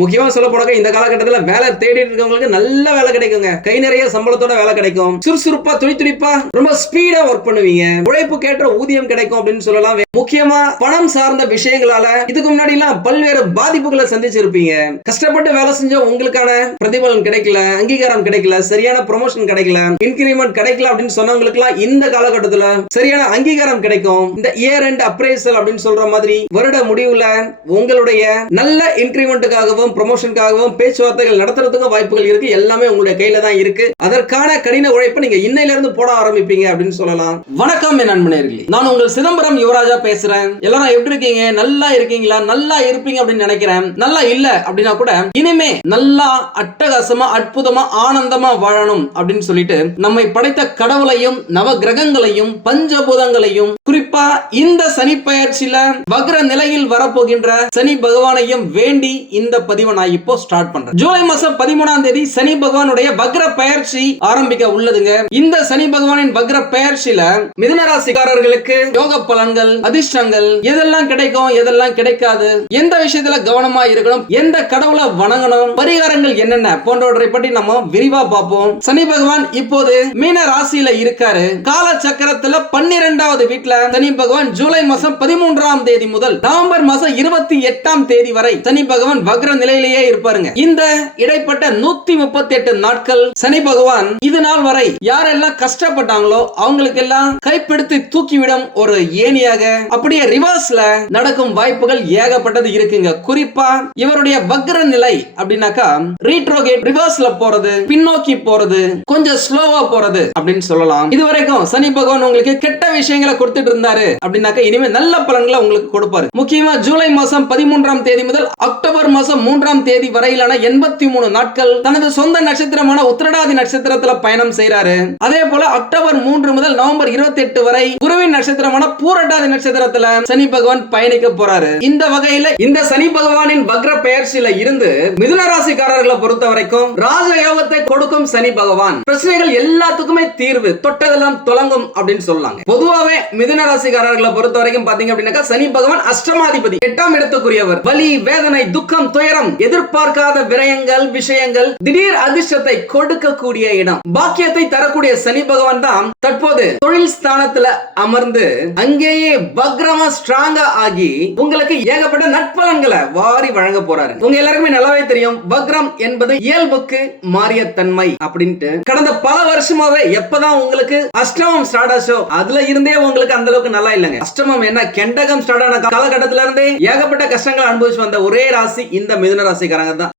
முக்கியமா சொல்ல போனாக்க இந்த காலகட்டத்தில் வேலை தேடிட்டு இருக்கவங்களுக்கு நல்ல வேலை கிடைக்குங்க. கை நிறைய சம்பளத்தோட வேலை கிடைக்கும். சுறுசுறுப்பா துடிப்பா ரொம்ப ஸ்பீடா ஒர்க் பண்ணுவீங்க. உழைப்பு கேட்ட ஊதியம் கிடைக்கும் அப்படின்னு சொல்லலாம். முக்கியமா பணம் சார்ந்த விஷயங்களால இதுக்கு முன்னாடி எல்லாம் பல்வேறு பாதிப்புகளை சந்திச்சிருப்பீங்க. கஷ்டப்பட்டு வேலை செஞ்ச உங்களுக்கான பிரதிபலன் கிடைக்கல, அங்கீகாரம் கிடைக்கல, சரியான ப்ரொமோஷன் கிடைக்கல, இன்கிரிமெண்ட் கிடைக்கல அப்படின்னு சொன்னவங்களுக்கு எல்லாம் இந்த காலகட்டத்தில் சரியான அங்கீகாரம் கிடைக்கும். இந்த இயர் எண்ட் அப்ரைசல் அப்படின்னு சொல்ற மாதிரி வருட முடிவுல உங்களுடைய நல்ல இன்கிரிமெண்ட்டுக்காகவும் ப்ரமோஷனுக்காகவும் பேச்சுவார்த்தைகள் நடத்துறதுக்கு வாய்ப்புகள் இருக்கு. எல்லாமே உங்களுடைய கையில தான் இருக்கு. அதற்கான கடின உழைப்பை நீங்க இன்னையில இருந்து போட ஆரம்பிப்பீங்க அப்படின்னு சொல்லலாம். வணக்கம் என் நண்பர்களே, நான் உங்கள் சிதம்பரம் யுவராஜா பேசுறேன். எல்லாரும் எப்படி இருக்கீங்க? நல்லா இருக்கீங்களா? நல்லா இருப்பீங்க அப்படின்னு நினைக்கிறேன். நல்லா இல்ல அப்படின்னா கூட இனிமே நல்லா அட்டகாசமா அற்புதமா ஆனந்தமா வாழணும் அப்படின்னு சொல்லிட்டு நம்மை படைத்த கடவுளையும் நவ கிரகங்களையும் பஞ்சபூதங்களையும் குறிப்பா இந்த சனி பயிற்சியில வக்ர நிலையில் வரப்போகின்ற சனி பகவானையும் வேண்டி இந்த பதிவை நான் இப்போ ஸ்டார்ட் பண்றேன். ஜூலை மாசம் 13ஆம் தேதி சனி பகவானுடைய வக்ர பயிற்சி ஆரம்பிக்க உள்ளதுங்க. இந்த சனி பகவானின் வக்ர பயிற்சியில மிதுன ராசிக்காரர்களுக்கு யோக பலன்கள், அதிர்ஷ்டங்கள் எதெல்லாம் கிடைக்கும், எதெல்லாம் கிடைக்காது, எந்த விஷயத்துல கவனமா இருக்கணும், எந்த கடவுளை வணங்கணும், பரிகாரங்கள் என்னென்ன போன்றவற்றை பற்றி நம்ம விரிவா பார்ப்போம். சனி பகவான் இப்போது மீன ராசியில இருக்காரு. கால சக்கரத்துல 12வது வீட்டுல சனி பகவான் ஜூலை மாசம் 13ஆம் தேதி முதல் நவம்பர் மாசம் 28ஆம் தேதி வரை சனி பகவான் வக்ர நிலையிலேயே இருப்பாருங்க. இந்த இடைப்பட்ட 138 நாட்கள் சனி பகவான் இது நாள் வரை யாரெல்லாம் கஷ்டப்பட்டாங்களோ அவங்களுக்கு எல்லாம் கைப்பிடித்து தூக்கிவிடும் ஒரு ஏணியாக அப்படியே ரிவர்ஸ்ல நடக்கும் வாய்ப்புகள் ஏகப்பட்டது இருக்குங்க. குறிப்பா இவருடைய வக்ர நிலை அப்படின்னாக்கா ரீட்ரோகேட், ரிவர்ஸ்ல போறது, பின்னோக்கி போறது, கொஞ்சம் ஸ்லோவா போறது அப்படின்னு சொல்லலாம். இதுவரைக்கும் சனி பகவான் உங்களுக்கு கெட்ட விஷயங்களை கொடுத்துட்டு இருந்தாரு அப்படின்னாக்கா இனிமே நல்ல பலன்களை உங்களுக்கு கொடுப்பாரு. முக்கியமா ஜூலை மாசம் 13ஆம் தேதி முதல் அக்டோபர் மாசம் 3ஆம் தேதி வரையிலான 83 நாட்கள் தனது சொந்த நட்சத்திரமான உத்திரடாதி நட்சத்திரத்துல பயணம் செய்யறாரு. அதே போல அக்டோபர் 3 முதல் நவம்பர் 28 வரை குருவின் நட்சத்திரமான பூரட்டாதி நட்சத்திரத்துல சனி பகவான் பயணிக்க போறாரு. இந்த வகையில இந்த சனி பகவானின் வக்ர பெயர்ச்சியில இருந்து மிதுன ராசிக்காரர்களை பொறுத்த வரைக்கும் ராஜயோகத்தை கொடுக்கும் சனி பகவான் பிரச்சனைகள் எல்லாத்துக்குமே தீர்வு, தொட்டதெல்லாம் தொடங்கும் அப்படின்னு சொல்லாங்க. பொதுவாவே மிதுன ராசிக்காரர்களை பொறுத்த வரைக்கும் பாத்தீங்க அப்படின்னாக்கா சனி பகவான் அஷ்டமாதிபதி, 8ஆம் இடத்துக்குரியவர். வலி, வேதனை, துக்கம், துயரம், எதிர்பார்க்காத விரயங்கள், விஷயங்கள், திடீர் அதிர்ஷ்டத்தை கொடுக்கக்கூடிய இடம், பாக்கியத்தை தரக்கூடிய சனி பகவான் தான் தற்போது தொழில் ஸ்தானத்துல அமர்ந்து அங்கேயே வக்ரமா ஸ்ட்ராங்கா ஆகி உங்களுக்கு ஏகப்பட்ட நட்பலன்களை வாரி வழங்க போறாரு. உங்க எல்லாருக்குமே நல்லாவே தெரியும் வக்ரம் என்பது இயல்புக்கு மாறிய தன்மை அப்படின்ட்டு. கடந்த பல வருஷமாவே எப்பதான் உங்களுக்கு அஷ்டமம் ஸ்டார்ட் ஆச்சோ அதுல இருந்தே உங்களுக்கு அந்த அளவுக்கு நல்லா இல்லைங்க. அஷ்டமம் என்ன கெண்டகம் ஸ்டார்ட் ஆன காலகட்டத்தில இருந்தே ஏகப்பட்ட கஷ்டங்கள் அனுபவிச்சு வந்த ஒரே ராசி இந்த மிதுன ராசிக்காரங்க தான்.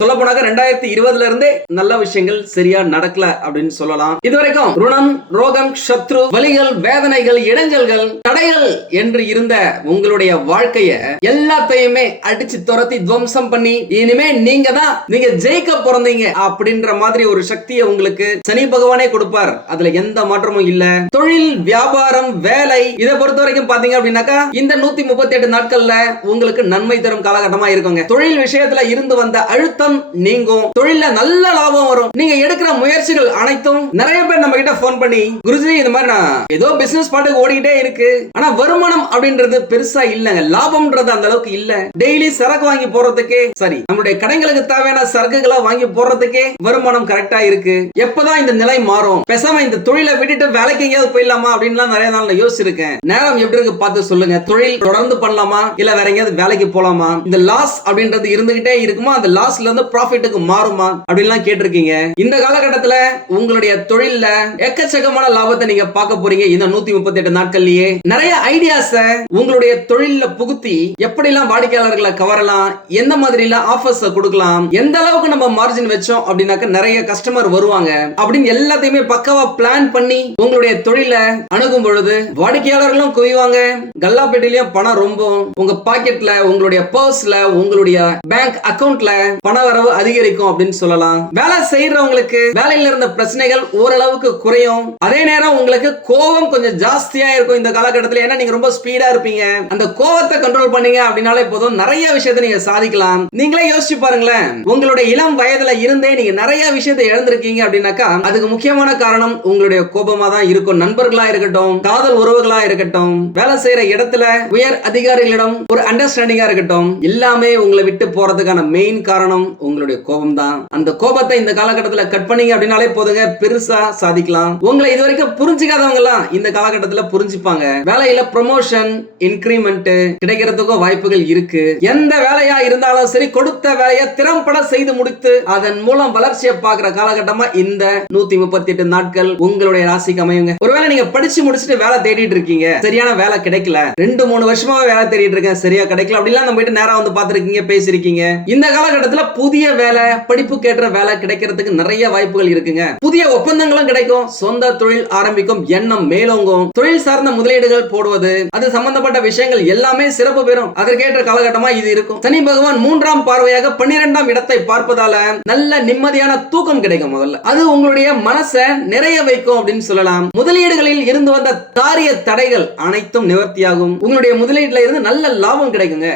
சொல்ல போனாக்க 2020ல இருந்தே நல்ல விஷயங்கள் சரியா நடக்கல அப்படின்னு சொல்லலாம். இதுவரைக்கும் ருணம், ரோகம், சத்ரு, வலிகள், வேதனைகள், இடைஞ்சல்கள், தடைகள் என்று இருந்த உங்களுடைய வாழ்க்கைய எல்லாத்தையுமே அடிச்சு துரத்தி துவம்சம் பண்ணி இனிமே நீங்க ஜெயிக்க பிறந்தீங்க அப்படின்ற மாதிரி ஒரு சக்தியை உங்களுக்கு சனி பகவானே கொடுப்பார். அதுல எந்த மாற்றமும் இல்ல. தொழில், வியாபாரம், வேலை இதை பொறுத்த வரைக்கும் பாத்தீங்க அப்படின்னாக்கா இந்த 138 நாட்கள்ல உங்களுக்கு நன்மை தரும் காலகட்டமா இருக்குங்க. தொழில் விஷயத்துல இருந்து வந்த அழுத்தம் நீங்கும். தொழில நல்ல லாபம் வரும். நீங்க எடுக்கிற முயற்சிகள் அனைத்தும் நிறைய பேர் நம்ம கிட்ட போன் பண்ணி குருஜி இந்த மாதிரி நான் ஏதோ பிசினஸ் பாட்டுக்கு ஓடிக்கிட்டே இருக்கு, ஆனா வருமானம் அப்படின்றது பெருசா இல்லங்க, லாபம்ன்றது அந்த அளவுக்கு இல்ல. டெய்லி சரக்கு வாங்கி போறதுக்கே சரி, நம்மளுடைய கடைகளுக்கு தேவையான சரக்குகளை வாங்கி போறதுக்கே வருமானம் கரெக்டா இருக்கு. எப்பதான் இந்த நிலை மாறும்? பேசாம இந்த தொழிலை விட்டுட்டு வேலைக்கு எங்கேயாவது போயிடலாமா அப்படின்னு நிறைய நாள் யோசிச்சிருக்கேன். நேரம் எப்படி இருக்கு பார்த்து சொல்லுங்க. தொழில் தொடர்ந்து பண்ணலாமா இல்ல வேற எங்கேயாவது வேலைக்கு போலாமா? இந்த லாஸ் அப்படின்றது இருந்துகிட்டே இருக்குமா? அந்த லாஸ்ல இருந்து ப்ராஃபிட்டுக்கு மாறுமா அப்படின்லாம் கேட்டிருக்கீங்க. இந்த காலகட்டத்துல உங்களுடைய தொழில்ல எக்கச்சக்கமான லாபத்தை நீங்க பார்க்க போறீங்க. இந்த 138 நாட்கள்லயே நிறைய ஐடியாஸ உங்களுடைய தொழில்ல புகுத்தி எப்படிலாம் வாடிக்கையாளர்களை கவரலாம், எந்த மாதிரி எல்லாம் ஆஃபர்ஸ் கொடுக்கலாம், எந்த அளவுக்கு நம்ம மார்ஜின் வச்சோம் அப்படின்னாக்க நிறைய கஸ்டமர் வருவாங்க அப்படின்னு எல்லாத்தையுமே பக்காவா பிளான் பண்ணி உங்களுடைய தொழில அணுகும் பொழுது வாடிக்கையாளர்களும் குவிவாங்க, கல்லாப்பேட்டிலையும் பணம் ரொம்ப உங்க பாக்கெட்ல, உங்களுடைய பர்ஸ்ல, உங்களுடைய பேங்க் அக்கவுண்ட்ல பண வரவு அதிகரிக்கும் அப்படின்னு சொல்லலாம். வேலை செய்யறவங்களுக்கு வேலையில இருந்த பிரச்சனைகள் ஓரளவுக்கு குறையும். அதே நேரம் உங்களுக்கு கோபம் கொஞ்சம் ஜாஸ்தியா இருக்கும் இந்த காலகட்டத்தில். ஏன்னா நீங்க ரொம்ப ஸ்பீடா இருப்பீங்க. அந்த கோபத்தை கண்ட்ரோல் பண்ணீங்க அப்படின்னாலே போதும், நிறைய விஷயத்தை நீங்க சாதிக்கலாம். நீங்களே யோசிச்சு பாருங்களேன், உங்களுடைய இளம் வயதுல இருந்தே நீங்க நிறைய விஷயத்தை இழந்திருக்கீங்க அப்படின்னாக்கா அதுக்கு முக்கியமான காரணம் உங்களுடைய கோபமா தான் இருக்கும். நண்பர்களா இருக்கட்டும், காதல் உறவுகளா இருக்கட்டும், வேலை செய்யற இடத்துல உயர் அதிகாரிகளிடம் ஒரு அண்டர்ஸ்டாண்டிங்கா இருக்கட்டும், எல்லாமே உங்களை விட்டு போறதுக்கான மெயின் காரணம் உங்களுடைய கோபம் தான். அந்த கோபத்தை இந்த காலகட்டத்தில் கட் பண்ணீங்க அப்படின்னாலே போதுங்க, பெருசா சாதிக்கலாம். உங்களை இதுவரைக்கும் புரிஞ்சுக்காதவங்க எல்லாம் இந்த காலகட்டத்தில் புரிஞ்சுப்பாங்க. வேலையில ப்ரமோஷன், இன்கிரிமெண்ட் கிடைக்கிறதுக்கும் வாய்ப்புகள் இருக்கு. எந்த வேலையா இருந்தாலும் சரி, கொடுத்த வேலையை திறம்பட செய்து முடித்து அதன் மூலம் வளர்ச்சியை பார்க்கிற காலகட்டமா இந்த 138 நாட்கள் உங்களுடைய ராசிக்கு அமையுங்க. ஒருவேளை நீங்க படிச்சு முடிச்சுட்டு வேலை தேடிட்டு இருக்கீங்க, சரியான வேலை கிடைக்கல, 2-3 வருஷமாவே வேலை தேடிட்டு இருக்கேன், சரியா கிடைக்கல அப்படிலாம் நம்ம போயிட்டு நேரா வந்து பாத்துருக்கீங்க, பேசிருக்கீங்க. இந்த காலகட்டத்துல புதிய வேலை, படிப்புக்கு ஏற்ற வேலை கிடைக்கிறதுக்கு நிறைய வாய்ப்புகள் இருக்குங்க. புதிய ஒப்பந்தங்களும் கிடைக்கும். சொந்த தொழில் ஆரம்பிக்கும் எண்ணம் மேலோங்கும். தொழில் சார்ந்த முதலீடுகள் போடுவது, அது சம்பந்தப்பட்ட விஷயங்கள் எல்லாமே சிறப்பு பெறும். அதற்கேற்ற காலகட்டமா இது இருக்கும். சனி பகவான் 3ஆம் பார்வையாக 12ஆம் இடத்தை பார்ப்பதால நல்ல நிம்மதியான தூக்கம் கிடைக்கும். முதல்ல அது உங்களுடைய மனசை நிறைய வைக்கும் அப்படின்னு சொல்லலாம். முதலீடுகளில் இருந்து வந்த காரிய தடைகள் அனைத்தும் நிவர்த்தியாகும். உங்களுடைய முதலீட்டுல இருந்து நல்ல லாபம் கிடைக்குங்க.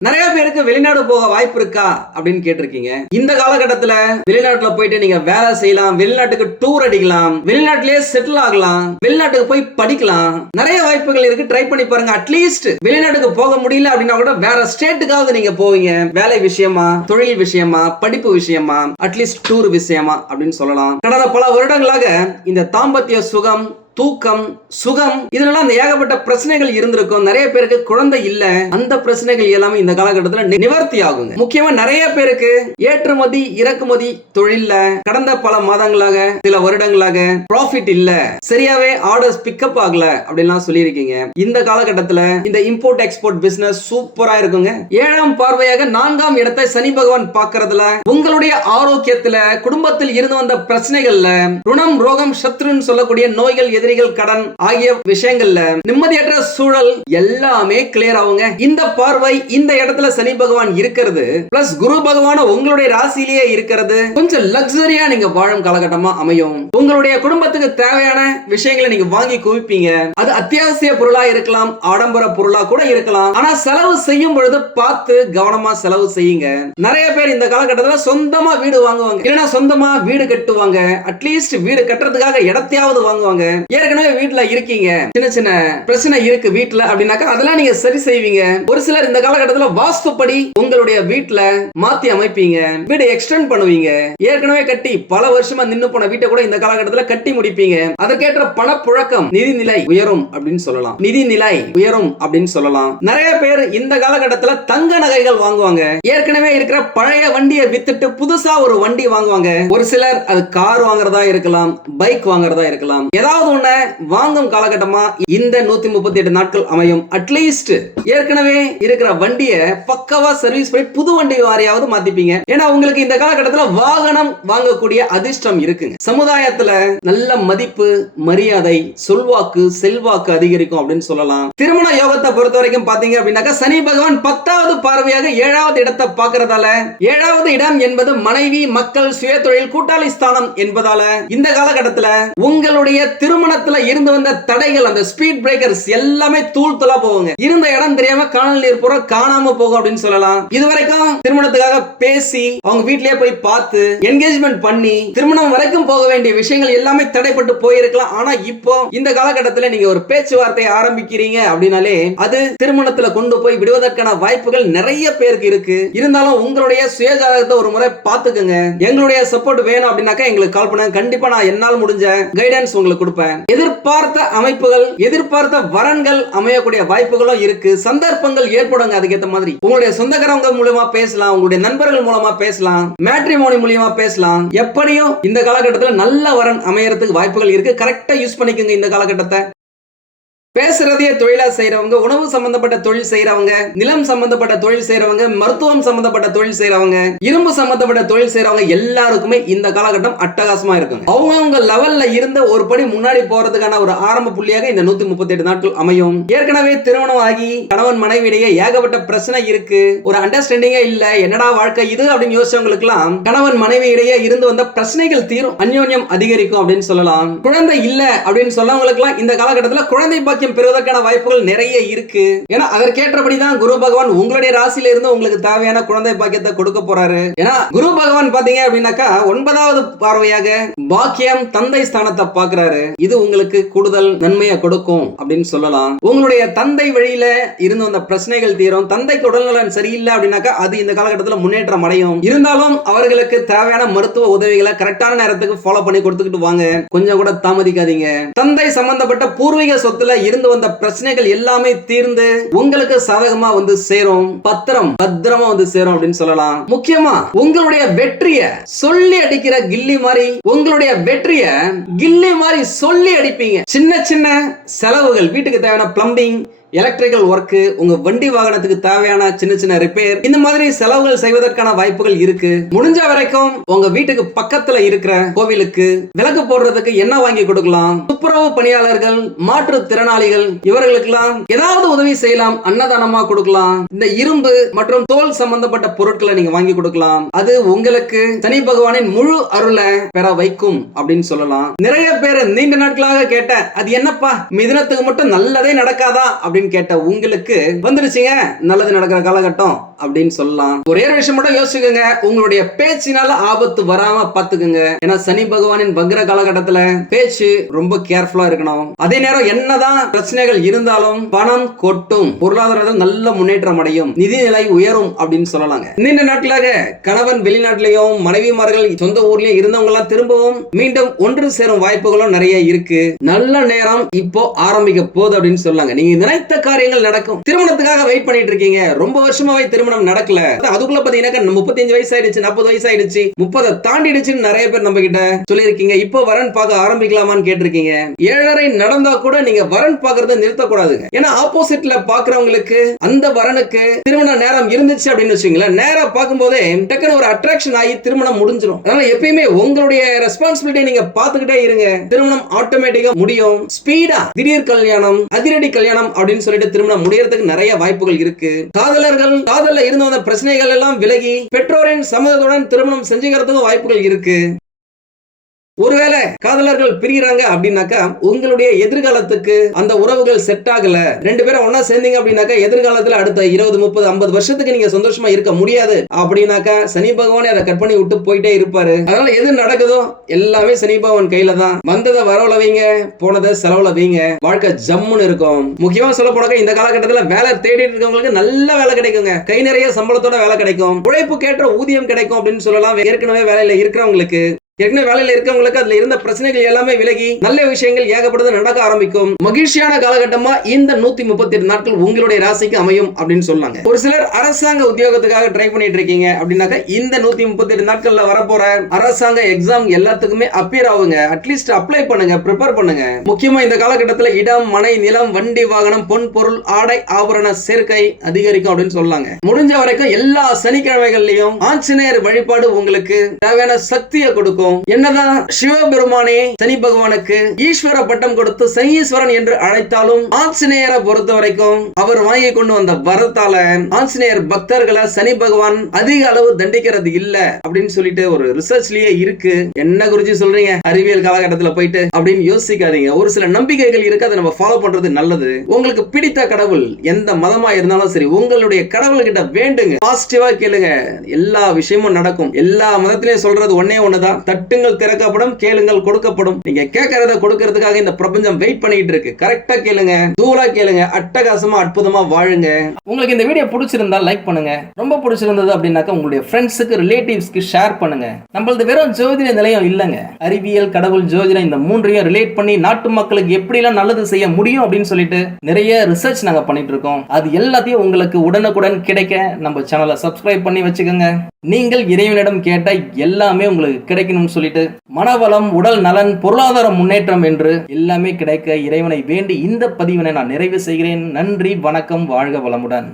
நிறைய பேருக்கு வெளிநாடு போக வாய்ப்பு இருக்கா அப்படின்னு கேட்டிருக்கீங்க. இந்த காலகட்டத்துல வெளிநாட்டுல போயிட்டு நீங்க வேலை செய்யலாம், வெளிநாட்டுக்கு டூர் அடிக்கலாம், வெளிநாட்டிலேயே செட்டில் ஆகலாம், வெளிநாட்டுக்கு போய் படிக்கலாம். நிறைய வாய்ப்புகள் இருக்கு, ட்ரை பண்ணி பாருங்க. அட்லீஸ்ட் வெளிநாட்டுக்கு போக முடியல அப்படின்னா கூட வேற ஸ்டேட்டுக்காவது நீங்க போவீங்க. வேலை விஷயமா, தொழில் விஷயமா, படிப்பு விஷயமா, அட்லீஸ்ட் டூர் விஷயமா அப்படின்னு சொல்லலாம். கடந்த பல வருடங்களாக இந்த தாம்பத்திய சுகம், தூக்கம், சுகம் இதெல்லாம் அந்த ஏகப்பட்ட பிரச்சனைகள் இருந்திருக்கும். நிறைய பேருக்கு குழந்தை இல்ல, அந்த பிரச்சனைகள் எல்லாமே இந்த காலகட்டத்தில் நிவர்த்தி ஆகுங்க. முக்கியமா நிறைய பேருக்கு ஏற்றுமதி இறக்குமதி தொழில்ல கடந்த பல மாதங்களாக, சில வருடங்களாக ப்ராஃபிட் இல்ல, சரியாவே ஆர்டர்ஸ் பிக்கப் ஆகல அப்படின்லாம் சொல்லியிருக்கீங்க. இந்த காலகட்டத்தில் இந்த இம்போர்ட் எக்ஸ்போர்ட் பிசினஸ் சூப்பரா இருக்குங்க. 7ஆம் பார்வையாக 4ஆம் இடத்தை சனி பகவான் பார்க்கறதுல உங்களுடைய ஆரோக்கியத்துல, குடும்பத்தில் இருந்து வந்த பிரச்சனைகள்ல, ருணம், ரோகம், சத்ருன்னு சொல்லக்கூடிய நோய்கள், எதிரிகள், கடன் ஆகிய விஷயங்கள்ல நிம்மதியற்ற சூழல் எல்லாமே கிளியர் ஆகுங்க. இந்த பார்வை இந்த இடத்துல சனி பகவான் இருக்கிறது பிளஸ் குரு பகவான் உங்களுடைய ராசியிலேயே இருக்கிறது கொஞ்சம் லக்ஸரியா நீங்க வாழும் காலகட்டமா அமையும். உங்களுடைய குடும்பத்துக்கு தேவையான விஷயங்களை நீங்க வாங்கி குவிப்பீங்க. அது அத்தியாவசிய பொருளா இருக்கலாம், ஆடம்பர பொருளா கூட இருக்கலாம். ஆனா செலவு செய்யும் பொழுது பார்த்து கவனமா செலவு செய்யுங்க. நிறைய பேர் இந்த காலகட்டத்தில் சொந்தமா வீடு வாங்குவாங்க, இல்லைன்னா சொந்தமா வீடு கட்டுவாங்க. அட்லீஸ்ட் வீடு கட்டுறதுக்காக இடத்தையாவது வாங்குவாங்க. ஏற்கனவே வீட்டுல இருக்கீங்க, சின்ன சின்ன பிரச்சனை இருக்கு வீட்டுல அப்படின்னாக்கா அதெல்லாம் நீங்க சரி செய்வீங்க. ஒரு சிலர் இந்த காலகட்டத்தில் வாஸ்துப்படி உங்களுடைய வீட்டுல மாத்தி அமைப்பீங்க, வீடு எக்ஸ்டெண்ட் பண்ணுவீங்க. ஏற்கனவே கட்டி பல வருஷமா நின்னு போன வீட்டை கூட இந்த காலகட்டத்தில் கட்டி முடிப்பீங்க. அதற்கேற்ற பணப்புழக்கம், நிதி நிலை உயரும் அப்படின்னு சொல்லலாம். நிதி நிலை உயரும் அப்படின்னு சொல்லலாம். நிறைய பேர் இந்த காலகட்டத்தில் தங்க நகைகள் வாங்குவாங்க. ஏற்கனவே இருக்கிற பழைய வண்டியை வித்துட்டு புதுசா ஒரு வண்டி வாங்குவாங்க. ஒரு சிலர் அது கார் வாங்குறதா இருக்கலாம், பைக் வாங்குறதா இருக்கலாம். ஏதாவது ஒண்ணு வாங்கும் காலகட்டமா இந்த 138 நாட்கள் அமையும். அட்லீஸ்ட் ஏற்கனவே இருக்கிற வண்டியை பக்கவா சர்வீஸ் பண்ணி புது வண்டி வாரியாவது மாத்திப்பீங்க. ஏன்னா உங்களுக்கு இந்த காலகட்டத்தில் வாகனம் வாங்கக்கூடிய அதிர்ஷ்டம் இருக்குங்க. சமுதாயத்துல நல்ல மதிப்பு, மரியாதை, சொல்வாக்கு, செல்வாக்கு அதிகரிக்கும் அப்படின்னு சொல்லலாம். திருமண யோகத்தை பொறுத்த வரைக்கும் பாத்தீங்க அப்படின்னாக்கா சனி பகவான் 10வது பார்வையாக 7வது இடத்தை பார்க்கறதால, 7வது இடம் என்பது மனைவி, மக்கள், சுய தொழில், கூட்டாளி ஸ்தானம் என்பதால இந்த காலகட்டத்தில் உங்களுடைய திருமணத்துல இருந்து வந்த தடைகள், அந்த ஸ்பீட் பிரேக்கர்ஸ் எல்லாமே தூள் தூளா போகுங்க. இருந்த இடம் தெரியாம காணல் நீர் போற காணாம போகும் அப்படின்னு சொல்லலாம். இதுவரைக்கும் திருமணத்துக்காக பேசி அவங்க வீட்லயே போய் பார்த்து என்கேஜ்மெண்ட் பண்ணி திருமணம் வரைக்கும் போக வேண்டிய விஷயங்கள் எல்லாமே தடைப்பட்டு போயிருக்கலாம். ஆனா இப்போ இந்த காலகட்டத்தில் நீங்க ஒரு பேச்சுவார்த்தை ஆரம்பிக்கிறீங்க அப்படின்னாலே அது திருமணத்துல கொண்டு போய் விடுவதற்கான வாய்ப்புகள் நிறைய பேருக்கு இருக்கு. இருந்தாலும் உங்களுடைய சுயஜாதகத்தை ஒரு முறை பார்த்துக்கங்க. எங்களுடைய சப்போர்ட் வேணும் அப்படின்னாக்கா எங்களுக்கு கால் பண்ணுங்க. கண்டிப்பா நான் என்னால் முடிஞ்ச கைடன்ஸ் உங்களுக்கு கொடுப்பேன். எதிர்பார்த்த அமைப்புகள், எதிர்பார்த்த வரன்கள் அமையக்கூடிய வாய்ப்புகளும் இருக்கு. சந்தர்ப்பங்கள் ஏற்படுங்க. அதுக்கேற்ற மாதிரி உங்களுடைய சொந்தக்காரங்க மூலமா பேசலாம், உங்களுடைய நண்பர்கள் மூலமா பேசலாம், மேட்ரிமோனி மூலமா பேசலாம். எப்படியும் இந்த காலகட்டத்தில் நல்ல வரன் அமையறதுக்கு வாய்ப்புகள் இருக்கு. கரெக்டா யூஸ் பண்ணிக்கோங்க இந்த காலகட்டத்தை. பேசுறதையே தொழிலா செய்யறவங்க, உணவு சம்பந்தப்பட்ட தொழில் செய்யறவங்க, நிலம் சம்பந்தப்பட்ட தொழில் செய்யறவங்க, மருத்துவம் சம்பந்தப்பட்ட தொழில் செய்யறவங்க, இரும்பு சம்பந்தப்பட்ட தொழில் செய்யறவங்க எல்லாருக்குமே இந்த காலகட்டம் அட்டகாசமா இருக்கும். அவங்க லெவல்ல இருந்த ஒரு படி முன்னாடி போறதுக்கான ஒரு ஆரம்ப புள்ளியாக இந்த 138 நாட்கள் அமையும். ஏற்கனவே திருமணம் ஆகி கணவன் மனைவியிடையே ஏகப்பட்ட பிரச்சனை இருக்கு, ஒரு அண்டர்ஸ்டாண்டிங்கே இல்ல, என்னடா வாழ்க்கை இது அப்படின்னு யோசிச்சவங்களுக்கு எல்லாம் கணவன் மனைவி இடையே இருந்து வந்த பிரச்சனைகள் தீரும், அந்யோன்யம் அதிகரிக்கும் அப்படின்னு சொல்லலாம். குழந்தை இல்ல அப்படின்னு சொல்லவங்களுக்கு எல்லாம் இந்த காலகட்டத்தில் குழந்தை பெறுவதற்கான வாய்ப்புகள் நிறைய இருக்கு. ஏன்னா அதற்கேற்றபடிதான் குரு பகவான் உங்களுடைய ராசியில இருந்து உங்களுக்கு தேவையான குழந்தை பாக்கியத்தை கொடுக்க போறாரு. ஏன்னா குரு பகவான் பாத்தீங்க அப்படின்னாக்கா 9வது பார்வையாக பாக்கியம் தந்தை ஸ்தானத்தை பாக்குறாரு. இது உங்களுக்கு கூடுதல் நன்மையை கொடுக்கும் அப்படின்னு சொல்லலாம். உங்களுடைய தந்தை வழியில இருந்து வந்த பிரச்சனைகள் தீரும். தந்தைக்கு உடல்நலன் சரியில்லை அப்படின்னாக்கா அது இந்த காலகட்டத்தில் முன்னேற்றம் அடையும். இருந்தாலும் அவர்களுக்கு தேவையான மருத்துவ உதவிகளை கரெக்டான நேரத்துக்கு ஃபாலோ பண்ணி கொடுத்துக்கிட்டு வாங்க, கொஞ்சம் கூட தாமதிக்காதீங்க. தந்தை சம்பந்தப்பட்ட பூர்வீக சொத்துல இருந்து வந்த பிரச்சனைகள் எல்லாமே தீர்ந்து உங்களுக்கு சாதகமா வந்து சேரும். பத்திரமா வந்து சேரும் அப்படின்னு சொல்லலாம். முக்கியமா உங்களுடைய வெற்றியை சொல்லி அடிக்கிற கில்லி மாதிரி, உங்களுடைய வெற்றியை கில்லி மாதிரி சொல்லி அடிப்பீங்க. சின்ன சின்ன செலவுகள், வீட்டுக்கு தேவையான பிளம்பிங், எலக்ட்ரிக்கல் ஒர்க், உங்க வண்டி வாகனத்துக்கு தேவையான சின்ன சின்ன ரிப்பேர், இந்த மாதிரி செலவுகள் செய்வதற்கான வாய்ப்புகள் இருக்கு. முடிஞ்ச வரைக்கும் உங்க வீட்டுக்கு பக்கத்துல இருக்கிற கோவிலுக்கு விளக்கு போடுறதுக்கு என்ன வாங்கி கொடுக்கலாம். துப்புரவு பணியாளர்கள், மாற்றுத்திறனாளிகள், இவர்களுக்கெல்லாம் ஏதாவது உதவி செய்யலாம், அன்னதானமா கொடுக்கலாம். இந்த இரும்பு மற்றும் தோல் சம்பந்தப்பட்ட பொருட்களை நீங்க வாங்கி கொடுக்கலாம். அது உங்களுக்கு சனி பகவானின் முழு அருளை பெற வைக்கும் அப்படின்னு சொல்லலாம். நிறைய பேர் நீண்ட நாட்களாக கேட்ட, அது என்னப்பா மிதுனத்துக்கு மட்டும் நல்லதே நடக்காதா அப்படின்னு கேட்ட உங்களுக்கு வந்துருச்சுங்க நல்லது நடக்கிற காலகட்டம் அப்படின்னு சொல்லலாம். ஒரே ஒரு விஷயம் மட்டும் யோசிச்சுக்கோங்க, உங்களுடைய பேச்சினால ஆபத்து வராம பாத்துக்கோங்க. ஏன்னா சனி பகவானின் வக்ர காலகட்டத்துல பேச்சு ரொம்ப கேர்ஃபுல்லா இருக்கணும். அதே நேரம் என்னதான் பிரச்சனைகள் இருந்தாலும் பணம் கொட்டும், பொருளாதாரத்தில் நல்ல முன்னேற்றம் அடையும், நிதி நிலை உயரும் அப்படின்னு சொல்லலாங்க. நீண்ட நாட்களாக கணவன் வெளிநாட்டிலையும் மனைவிமார்கள் சொந்த ஊர்லயும் இருந்தவங்க எல்லாம் திரும்பவும் மீண்டும் ஒன்று சேரும் வாய்ப்புகளும் நிறைய இருக்கு. நல்ல நேரம் இப்போ ஆரம்பிக்க போகுது அப்படின்னு சொல்லாங்க. நீங்க நினைத்த காரியங்கள் நடக்கும். திருமணத்துக்காக வெயிட் பண்ணிட்டு இருக்கீங்க, ரொம்ப வருஷமாவே திருமணம் நடக்கல, அதுக்குள்ள பாத்தீங்கன்னா 35 வயசு ஆயிடுச்சு, 40 வயசு ஆயிடுச்சு, 30 தாண்டிடுச்சுன்னு நிறைய பேர் நம்ம கிட்ட சொல்லிருக்கீங்க. இப்போ வரன் பார்க்க ஆரம்பிக்கலாமான்னு கேட்டிருக்கீங்க. 7:30 நடந்தா கூட நீங்க வரன் பார்க்கறத நிறுத்தக்கூடாதுங்க. ஏன்னா ஆப்போசிட்ல பாக்குறவங்களுக்கு அந்த வரனுக்கு திருமண நேரம் இருந்துச்சு அப்படின்னு வச்சுங்களேன், நேரம் பார்க்கும்போதே டக்குனு ஒரு அட்ராக்ஷன் ஆகி திருமணம் முடிஞ்சிடும். அதனால எப்பயுமே உங்களுடைய ரெஸ்பான்சிபிலிட்டி நீங்க பாத்துக்கிட்டே இருங்க, திருமணம் ஆட்டோமேட்டிக்கா முடியும். ஸ்பீடா திடீர் கல்யாணம், அதிரடி கல்யாணம் அப்படின்னு சொல்லிட்டு திருமணம் முடியறதுக்கு நிறைய வாய்ப்புகள் இருக்கு. காதலர்கள் காதல்ல இருந்த வந்த பிரச்சனைகள் எல்லாம் விலகி பெற்றோரின் சம்மதத்துடன் திருமணம் செஞ்சுக்கிறதுக்கு வாய்ப்புகள் இருக்கு. ஒருவேளை காதலர்கள் பிரிகிறாங்க அப்படின்னாக்கா உங்களுடைய எதிர்காலத்துக்கு அந்த உறவுகள் செட் ஆகல, ரெண்டு பேரும் ஒன்னா சேர்ந்தீங்க அப்படின்னாக்கா எதிர்காலத்துல அடுத்த 20, 30, 50 வருஷத்துக்கு நீங்க சந்தோஷமா இருக்க முடியாது அப்படின்னாக்கா சனி பகவானே அதை கட் பண்ணி விட்டு போயிட்டே இருப்பாரு. அதனால எது நடக்குதோ எல்லாமே சனி பகவான் கையில தான். வந்ததை வரவுல வைங்க, போனதை செலவுல வைங்க, வாழ்க்கை ஜம்முன்னு இருக்கும். முக்கியமா சொல்ல போனாக்க இந்த காலகட்டத்தில் வேலை தேடிட்டு இருக்கவங்களுக்கு நல்ல வேலை கிடைக்குங்க, கை நிறைய சம்பளத்தோட வேலை கிடைக்கும், உழைப்புக்கேற்ற ஊதியம் கிடைக்கும் அப்படின்னு சொல்லலாம். ஏற்கனவே வேலையில இருக்கிறவங்களுக்கு, ஏற்கனவே வேலையில இருக்கவங்களுக்கு அதுல இருந்த பிரச்சனைகள் எல்லாமே விலகி நல்ல விஷயங்கள் ஏகப்பட்டது நடக்க ஆரம்பிக்கும். மகிழ்ச்சியான காலகட்டமா இந்த 138 நாட்கள் உங்களுடைய ராசிக்கு அமையும் அப்படின்னு சொன்னாங்க. ஒரு சிலர் அரசாங்க உத்தியோகத்துக்காக ட்ரை பண்ணிட்டு இருக்கீங்க அப்படின்னாக்க இந்த 138 நாட்கள்ல வரப்போற அரசாங்க எக்ஸாம் எல்லாத்துக்குமே அப்பியர் ஆகுங்க. அட்லீஸ்ட் அப்ளை பண்ணுங்க, ப்ரிப்பேர் பண்ணுங்க. முக்கியமா இந்த காலகட்டத்தில் இடம், மனை, நிலம், வண்டி, வாகனம், பொன் பொருள், ஆடை, ஆபரண சேர்க்கை அதிகரிக்கும் அப்படின்னு சொல்லாங்க. முடிஞ்ச வரைக்கும் எல்லா சனிக்கிழமைகள்லயும் ஆஞ்சநேயர் வழிபாடு உங்களுக்கு தேவையான சக்தியை கொடுக்கும். என்னதான் சிவபெருமானே சனி பகவானுக்கு ஈஸ்வர பட்டம் கொடுத்து சனீஸ்வரன் என்று அழைத்தாலும் ஆஞ்சநேயரை பொறுத்த வரைக்கும் அவர் வாங்கி கொண்டு வந்த வரத்தால ஆஞ்சநேயர் பக்தர்களை சனி பகவான் அதிக அளவு தண்டிக்கிறது இல்ல அப்படின்னு சொல்லிட்டு ஒரு ரிசர்ச்லயே இருக்கு. என்ன குருஜி சொல்றீங்க அறிவியல் காலகட்டத்தில் போயிட்டு அப்படின்னு யோசிக்காதீங்க. ஒரு சில நம்பிக்கைகள் இருக்கு, அதை நம்ம ஃபாலோ பண்றது நல்லது. உங்களுக்கு பிடித்த கடவுள் எந்த மதமா இருந்தாலும் சரி உங்களுடைய கடவுள் கிட்ட வேண்டுங்க, பாசிட்டிவா கேளுங்க, எல்லா விஷயமும் நடக்கும். எல்லா மதத்திலையும் சொல்றது ஒன்னே ஒண்ணுதான், தட்டுங்கள் திறக்கப்படும், கேளுங்கள் கொடுக்கப்படும். நீங்க கேட்கறத கொடுக்கிறதுக்காக இந்த பிரபஞ்சம் வெயிட் பண்ணிட்டு இருக்கு. கரெக்டா கேளுங்க, தூளா கேளுங்க, அட்டகாசமா அற்புதமா வாழுங்க. உங்களுக்கு இந்த வீடியோ பிடிச்சிருந்தா லைக் பண்ணுங்க, ரொம்ப பிடிச்சிருந்தது அப்படின்னாக்க உங்களுடைய ஃப்ரெண்ட்ஸுக்கு, ரிலேட்டிவ்ஸ்க்கு ஷேர் பண்ணுங்க. நம்மளது வெறும் ஜோதிட நிலையம் இல்லங்க, அறிவியல், கடவுள், ஜோதிடம் இந்த மூன்றையும் ரிலேட் பண்ணி நாட்டு மக்களுக்கு எப்படி எல்லாம் நல்லது செய்ய முடியும் அப்படின்னு சொல்லிட்டு நிறைய ரிசர்ச் நாங்க பண்ணிட்டு இருக்கோம். அது எல்லாத்தையும் உங்களுக்கு உடனுக்குடன் கிடைக்க நம்ம சேனலை சப்ஸ்கிரைப் பண்ணி வச்சுக்கோங்க. நீங்கள் இறைவனிடம் கேட்ட எல்லாமே உங்களுக்கு கிடைக்கணும் கிடைக்கணும்னு சொல்லிட்டு மனவளம், உடல் நலன், பொருளாதார முன்னேற்றம் என்று எல்லாமே கிடைக்க இறைவனை வேண்டி இந்த பதிவினை நான் நிறைவு செய்கிறேன். நன்றி, வணக்கம், வாழ்க வளமுடன்.